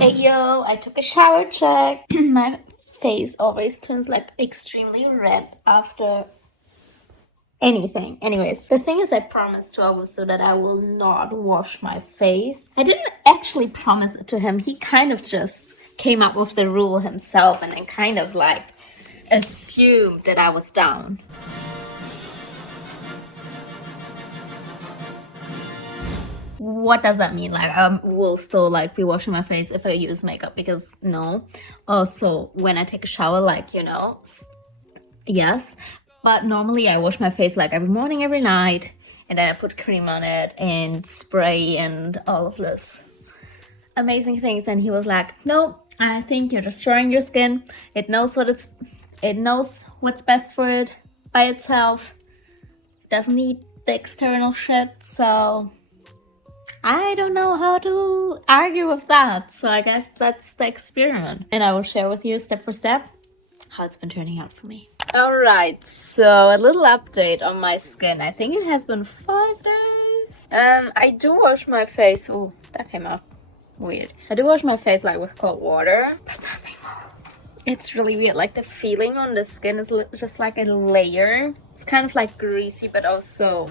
Hey yo, I took a shower check. My face always turns like extremely red after anything. Anyways, the thing is, I promised to Augusto that I will not wash my face. I didn't actually promise it to him. He kind of just came up with the rule himself and then kind of like assumed that I was down. What does that mean? Like, I will still like be washing my face if I use makeup, because no. Also, when I take a shower, like, you know, yes. But normally I wash my face like every morning, every night, and then I put cream on it and spray and all of this amazing things. And he was like, no, I think you're destroying your skin. It knows what's best for it by itself. It doesn't need the external shit, so I don't know how to argue with that. So I guess that's the experiment. And I will share with you step for step how it's been turning out for me. Alright, so a little update on my skin. I think it has been 5 days. I do wash my face. Oh, that came out weird. I do wash my face like with cold water, but nothing more. It's really weird. Like the feeling on the skin is just like a layer. It's kind of like greasy, but also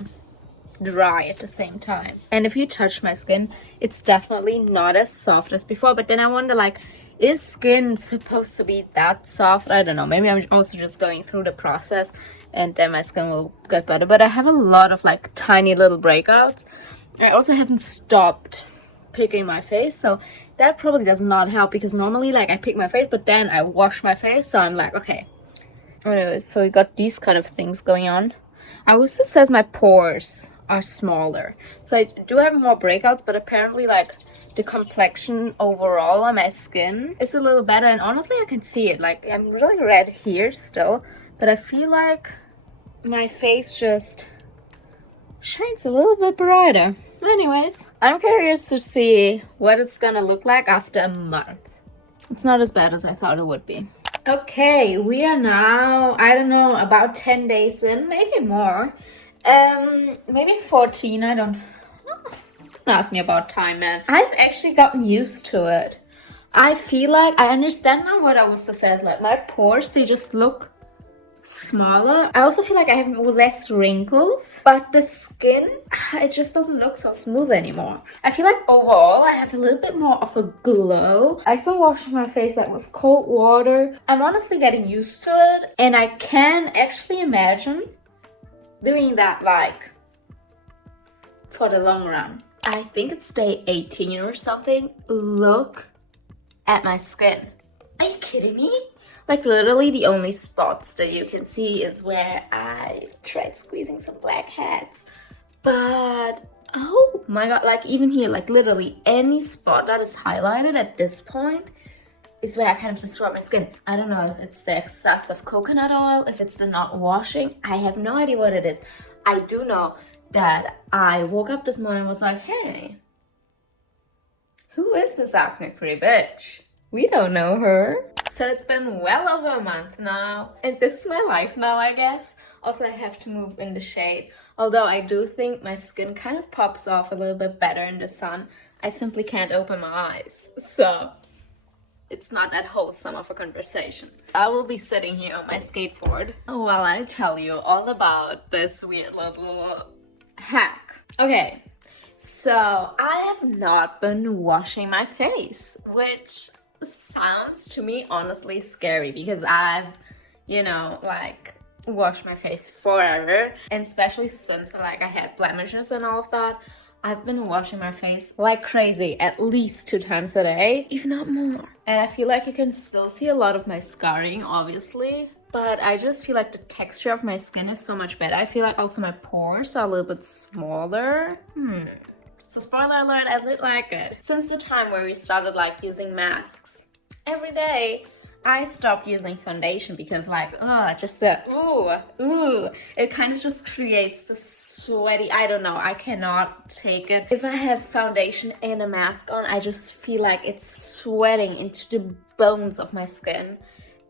dry at the same time. And if you touch my skin, it's definitely not as soft as before. But then I wonder, like, is skin supposed to be that soft? I don't know. Maybe I'm also just going through the process and then my skin will get better. But I have a lot of like tiny little breakouts. I also haven't stopped picking my face, so that probably does not help, because normally like I pick my face but then I wash my face, so I'm like, okay. Anyway, so we got these kind of things going on. I also says my pores are smaller, so I do have more breakouts, but apparently like the complexion overall on my skin is a little better. And honestly, I can see it. Like, I'm really red here still, but I feel like my face just shines a little bit brighter. Anyways, I'm curious to see what it's gonna look like after a month. It's not as bad as I thought it would be. Okay, we are now, I don't know, about 10 days in, maybe more. Maybe 14, I don't ask me about time, man. I've actually gotten used to it. I feel like I understand now what Augusta says. Like, my pores, they just look smaller. I also feel like I have less wrinkles, but the skin, it just doesn't look so smooth anymore. I feel like overall I have a little bit more of a glow. I've been washing my face like with cold water. I'm honestly getting used to it, and I can actually imagine doing that like for the long run. I think it's day 18 or something. Look at my skin. Are you kidding me? Like, literally the only spots that you can see is where I tried squeezing some blackheads. But oh my god, like even here, like literally any spot that is highlighted at this point is where I kind of destroyed my skin. I don't know if it's the excess of coconut oil, if it's the not washing. I have no idea what it is. I do know that I woke up this morning and was like, hey, who is this acne-free bitch? We don't know her. So it's been well over a month now, and this is my life now, I guess. Also, I have to move in the shade, although I do think my skin kind of pops off a little bit better in the sun. I simply can't open my eyes, so it's not that wholesome of a conversation. I will be sitting here on my skateboard while I tell you all about this weird little hack. Okay, so I have not been washing my face, which sounds to me honestly scary, because I've, you know, like washed my face forever, and especially since like I had blemishes and all of that, I've been washing my face like crazy, at least 2 times a day, if not more. And I feel like you can still see a lot of my scarring, obviously, but I just feel like the texture of my skin is so much better. I feel like also my pores are a little bit smaller. So spoiler alert, I look like it. Since the time where we started like using masks every day, I stopped using foundation because like, just the it kind of just creates the sweaty, I don't know, I cannot take it. If I have foundation and a mask on, I just feel like it's sweating into the bones of my skin,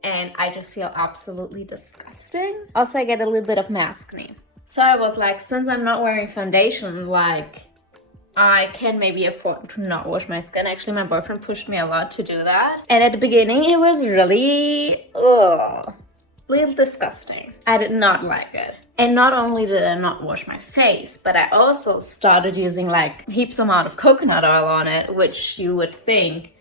and I just feel absolutely disgusting. Also, I get a little bit of maskne. So I was like, since I'm not wearing foundation, like, I can maybe afford to not wash my skin. Actually, my boyfriend pushed me a lot to do that. And at the beginning, it was really, little disgusting. I did not like it. And not only did I not wash my face, but I also started using like heaps amount of coconut oil on it, which you would think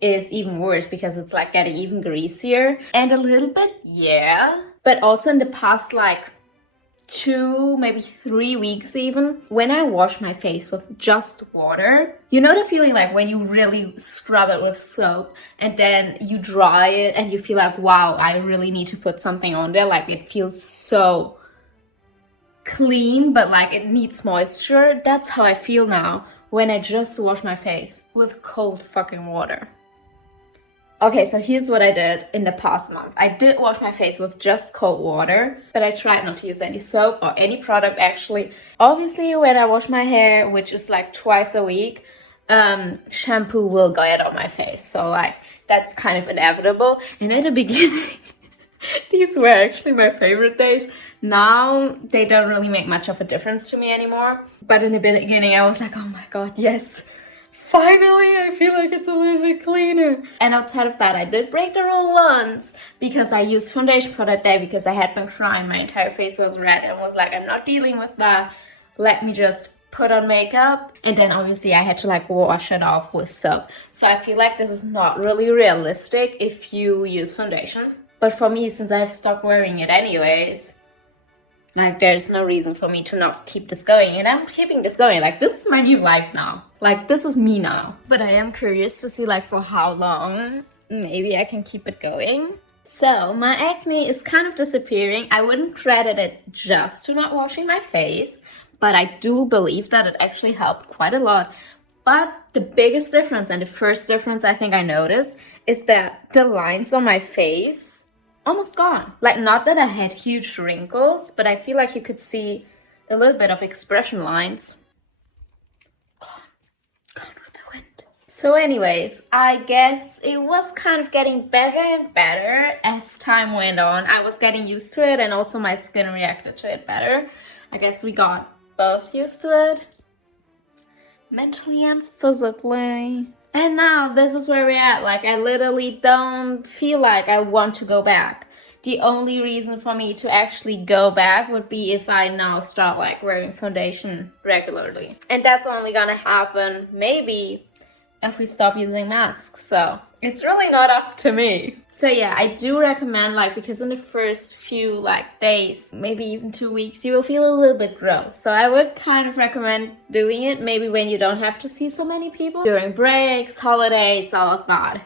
is even worse because it's like getting even greasier. And a little bit, yeah. But also in the past like 2, maybe 3 weeks even, when I wash my face with just water, you know the feeling like when you really scrub it with soap and then you dry it and you feel like, wow, I really need to put something on there. Like it feels so clean, but like it needs moisture. That's how I feel now when I just wash my face with cold fucking water. Okay, so here's what I did in the past month. I did wash my face with just cold water, but I tried not to use any soap or any product actually. Obviously, when I wash my hair, which is like twice a week, shampoo will get on my face. So like, that's kind of inevitable. And at the beginning, these were actually my favorite days. Now, they don't really make much of a difference to me anymore. But in the beginning, I was like, oh my God, yes. Finally, I feel like it's a little bit cleaner. And outside of that, I did break the rule once because I used foundation for that day because I had been crying. My entire face was red and was like, I'm not dealing with that. Let me just put on makeup. And then obviously I had to like wash it off with soap. So I feel like this is not really realistic if you use foundation. But for me, since I've stopped wearing it anyways, like, there's no reason for me to not keep this going. And I'm keeping this going. Like, this is my new life now. Like, this is me now. But I am curious to see, like, for how long maybe I can keep it going. So, my acne is kind of disappearing. I wouldn't credit it just to not washing my face. But I do believe that it actually helped quite a lot. But the biggest difference, and the first difference I think I noticed, is that the lines on my face almost gone. Like, not that I had huge wrinkles, but I feel like you could see a little bit of expression lines. Gone with the wind. So anyways, I guess it was kind of getting better and better as time went on. I was getting used to it and also my skin reacted to it better. I guess we got both used to it. Mentally and physically. And now this is where we're at. Like, I literally don't feel like I want to go back. The only reason for me to actually go back would be if I now start like wearing foundation regularly. And that's only gonna happen maybe if we stop using masks. So it's really not up to me. So yeah, I do recommend, like, because in the first few like days, maybe even 2 weeks, you will feel a little bit gross. So I would kind of recommend doing it maybe when you don't have to see so many people, during breaks, holidays, all of that.